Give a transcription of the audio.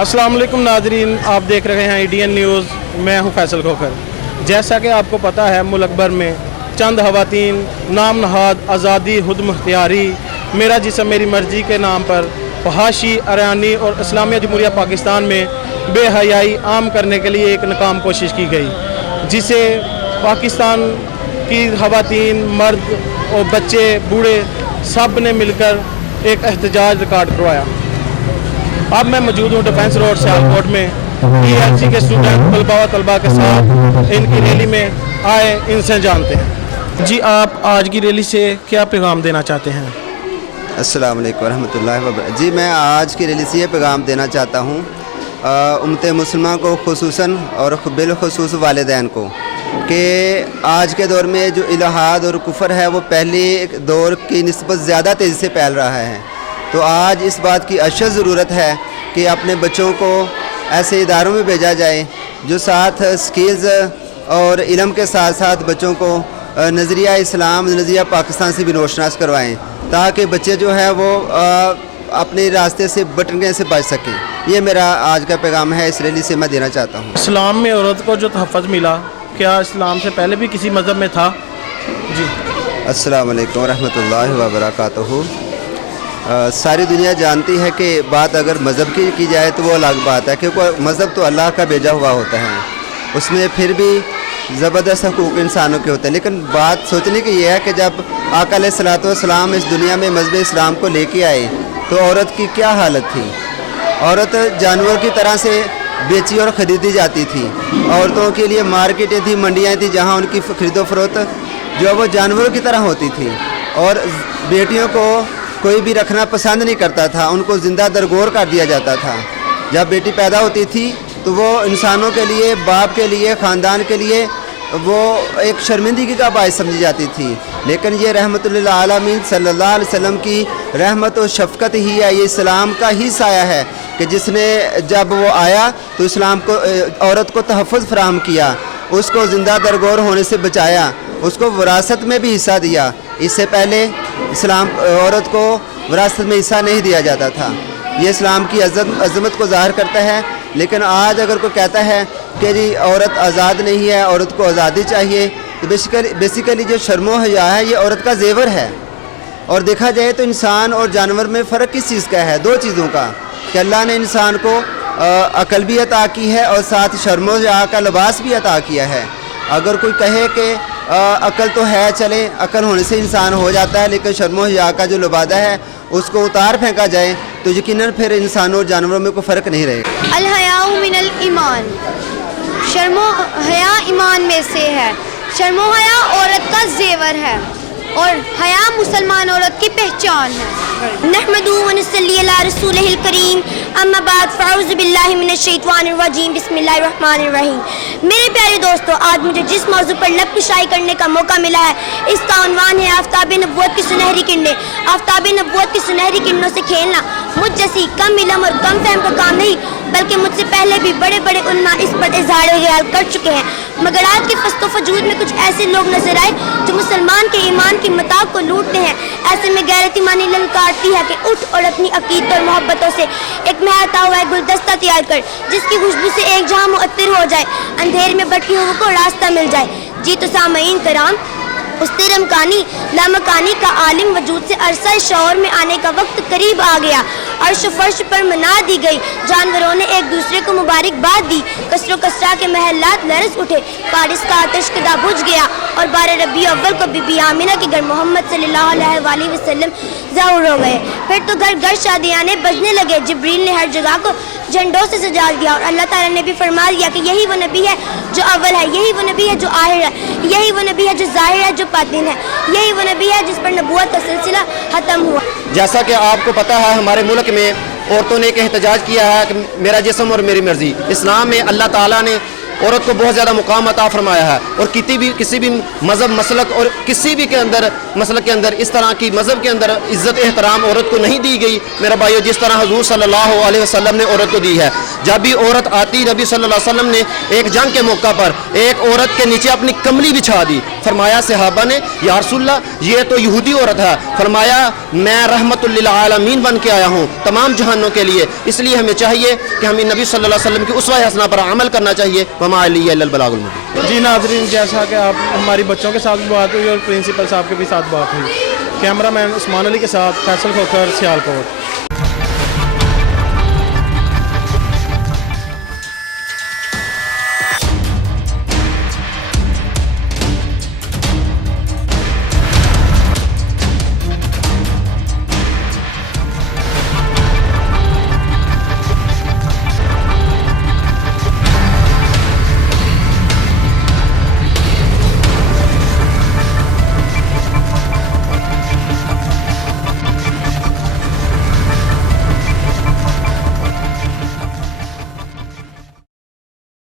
अस्सलाम वालेकुम नाजरीन, आप देख रहे हैं IDN न्यूज़। मैं हूं फैसल खोखर। जैसा कि आपको पता है, मुल्क भर में चंद खवातीन नाम नहाद आज़ादी खुद मुख्तियारी मेरा जिस्म मेरी मर्ज़ी के नाम पर फहाशी, अरयानी और इस्लामिया जमहूरिया पाकिस्तान में बेहयाई आम करने के लिए एक नाकाम कोशिश की गई, जिसे पाकिस्तान की खवातीन, मर्द और बच्चे, बूढ़े सब ने मिलकर एक एहतजाज रिकॉर्ड करवाया। अब मैं मौजूद हूँ डिफेंस रोड सियालकोट में ELC के स्टूडेंट तलबा के साथ इनकी रैली में आए, इनसे जानते हैं। जी, आप आज की रैली से क्या पैगाम देना चाहते हैं? अस्सलाम वालेकुम रहमतुल्लाहि व बरकातहू। जी, मैं आज की रैली से ये पैगाम देना चाहता हूँ उम्मत मुसलमान को खुसूसन और बिलखुसूस वालिदैन को, कि आज के दौर में जो इलाहाद और कुफर है वो पहले दौर की निस्बत ज़्यादा तेज़ी से फैल रहा है। तो आज इस बात की अशद ज़रूरत है कि अपने बच्चों को ऐसे इदारों में भेजा जाए जो साथ स्किल्स और इल्म के साथ साथ बच्चों को नज़रिया इस्लाम, नज़रिया पाकिस्तान से भी रोशनास करवाएं, ताकि बच्चे जो है वो अपने रास्ते से भटकने से बच सकें। ये मेरा आज का पैगाम है, इस रैली से मैं देना चाहता हूँ। इस्लाम में औरत को जो तहफ़्फ़ुज़ मिला, क्या इस्लाम से पहले भी किसी मज़हब में था? जी। अस्सलाम वालेकुम रहमतुल्लाहि व बरकातहू। सारी दुनिया जानती है कि बात अगर मज़हब की जाए तो वो अलग बात है, क्योंकि मज़हब तो अल्लाह का भेजा हुआ होता है, उसमें फिर भी ज़बरदस्त हकूक़ इंसानों के होते हैं। लेकिन बात सोचने की ये है कि जब आका अलैहिस्सलातु वस्सलाम इस दुनिया में मज़हब इस्लाम को लेके आए तो औरत की क्या हालत थी। औरत जानवर की तरह से बेची और ख़रीदी जाती थी। औरतों के लिए मार्केटें थी, मंडियाँ थी, जहाँ उनकी ख़रीदो फरोख्त जो है वो जानवरों की तरह होती थी। और बेटियों को कोई भी रखना पसंद नहीं करता था, उनको ज़िंदा दरगोर कर दिया जाता था। जब बेटी पैदा होती थी तो वो इंसानों के लिए, बाप के लिए, ख़ानदान के लिए वो एक शर्मिंदगी का बायस समझी जाती थी। लेकिन ये रहमतुल लिल आलमीन सल्लल्लाहु अलैहि वसल्लम की रहमत और शफ़क़त ही है, ये इस्लाम का ही साया है कि जिसने जब वो आया तो इस्लाम को औरत को तहफ़्फ़ुज़ फराहम किया, उसको ज़िंदा दरगोर होने से बचाया, उसको विरासत में भी हिस्सा दिया। इससे पहले इस्लाम औरत को विरासत में हिस्सा नहीं दिया जाता था। ये इस्लाम की अज़मत को ज़ाहिर करता है। लेकिन आज अगर कोई कहता है कि जी औरत आज़ाद नहीं है, औरत को आज़ादी चाहिए, तो बेसिकली जो शर्मो हया है ये औरत का जेवर है। और देखा जाए तो इंसान और जानवर में फ़र्क किस चीज़ का है? दो चीज़ों का, कि अल्लाह ने इंसान को अकल भी अता की है और साथ शर्मो हया का लिबास भी अता किया है। अगर कोई कहे कि अकल तो है, चले अकल होने से इंसान हो जाता है, लेकिन शर्मो हया का जो लिबादा है उसको उतार फेंका जाए तो यकीनन फिर इंसानों और जानवरों में कोई फ़र्क नहीं रहेगा। अल हयाउ मिनल ईमान, शर्मो हया ईमान में से है। शर्मो हया औरत का जेवर है और हया मुसलमान औरत की पहचान है। नहमदु व नसल्ली अला रसूलिहिल करीम, अम्मा बाद फ़अऊज़ु बिल्लाहि मिनश शैतानिर रजीम, बिस्मिल्लाहिर रहमानिर रहीम। मेरे प्यारे दोस्तों, आज मुझे जिस मौजू पर लब कुशाई करने का मौका मिला है, इसका उन्वान है आफ्ताब नबुव्वत की सुनहरी किरणें। आफ्ताब नबुव्वत की सुनहरी किरणों से खेलना मुझ जैसी कम इल्म और कम फहम का काम नहीं, बल्कि मुझसे पहले भी बड़े बड़े उलमा इस पर इज़हार ख्याल कर चुके हैं। मगर आज के फस्तो फजूद में कुछ ऐसे लोग नजर आए जो मुसलमान के ईमान की मता को लूटते हैं। ऐसे में गैरत ईमानी ललकारती है कि उठ और अपनी अकीदत और मोहब्बतों से एक महकता हुआ गुलदस्ता तैयार कर, जिसकी खुशबू से एक जहां मुअत्तिर हो जाए, अंधेरे में भटकी हुओं को रास्ता मिल जाए। जी तो सामईन कराम, उस तिरमकानी लामकानी का आलिम वजूद से अरसा शौर में आने का वक्त करीब आ गया। अर्श फर्श पर मना दी गई, जानवरों ने एक दूसरे को मुबारकबाद दी, कसरो कसरा के महल्लात लरज़ उठे, पारिस का आतिश कदा बुझ गया और 12 रबी अव्वल को बीबी आमिना के घर मोहम्मद सल्लल्लाहु अलैहि वसल्लम ज़ाहिर हो गए। फिर तो घर घर शादियाने बजने लगे। जिब्रील ने हर जगह को झंडों से सजा दिया और अल्लाह ताला ने भी फरमा दिया कि यही वो नबी है जो अव्वल है, यही वो नबी है जो आखिर है, यही वो नबी है जो ज़ाहिर है, जो बातिन है, यही वो नबी है जिस पर नबूवत का सिलसिला ख़त्म हुआ। जैसा कि आपको पता है, हमारे मुल्क में औरतों ने एक एहतजाज किया है कि मेरा जिस्म और मेरी मर्ज़ी। इस्लाम में अल्लाह ताला ने عورت کو بہت زیادہ مقام عطا فرمایا ہے، اور کسی بھی مذہب مسلک اور کسی بھی مسلک کے اندر اس طرح کی مذہب کے اندر عزت احترام عورت کو نہیں دی گئی میرا بھائیو، جس طرح حضور صلی اللہ علیہ وسلم نے عورت کو دی ہے۔ جب بھی عورت آتی، نبی صلی اللہ علیہ وسلم نے ایک جنگ کے موقع پر ایک عورت کے نیچے اپنی کملی بچھا دی، فرمایا صحابہ نے یا رسول اللہ یہ تو یہودی عورت ہے، فرمایا میں رحمت للعالمین بن کے آیا ہوں تمام جہانوں کے لیے، اس لیے ہمیں چاہیے کہ ہمیں نبی صلی اللہ علیہ وسلم کی اسوہ حسنہ پر عمل کرنا چاہیے۔ وما علیہ الا البلاغ المبین۔ جی ناظرین، جیسا کہ آپ ہماری بچوں کے ساتھ بھی بات ہوئی اور پرنسپل صاحب کے بھی ساتھ بات ہوئی، کیمرہ مین عثمان علی کے ساتھ فیصل کھوکھر، سیالکوٹ۔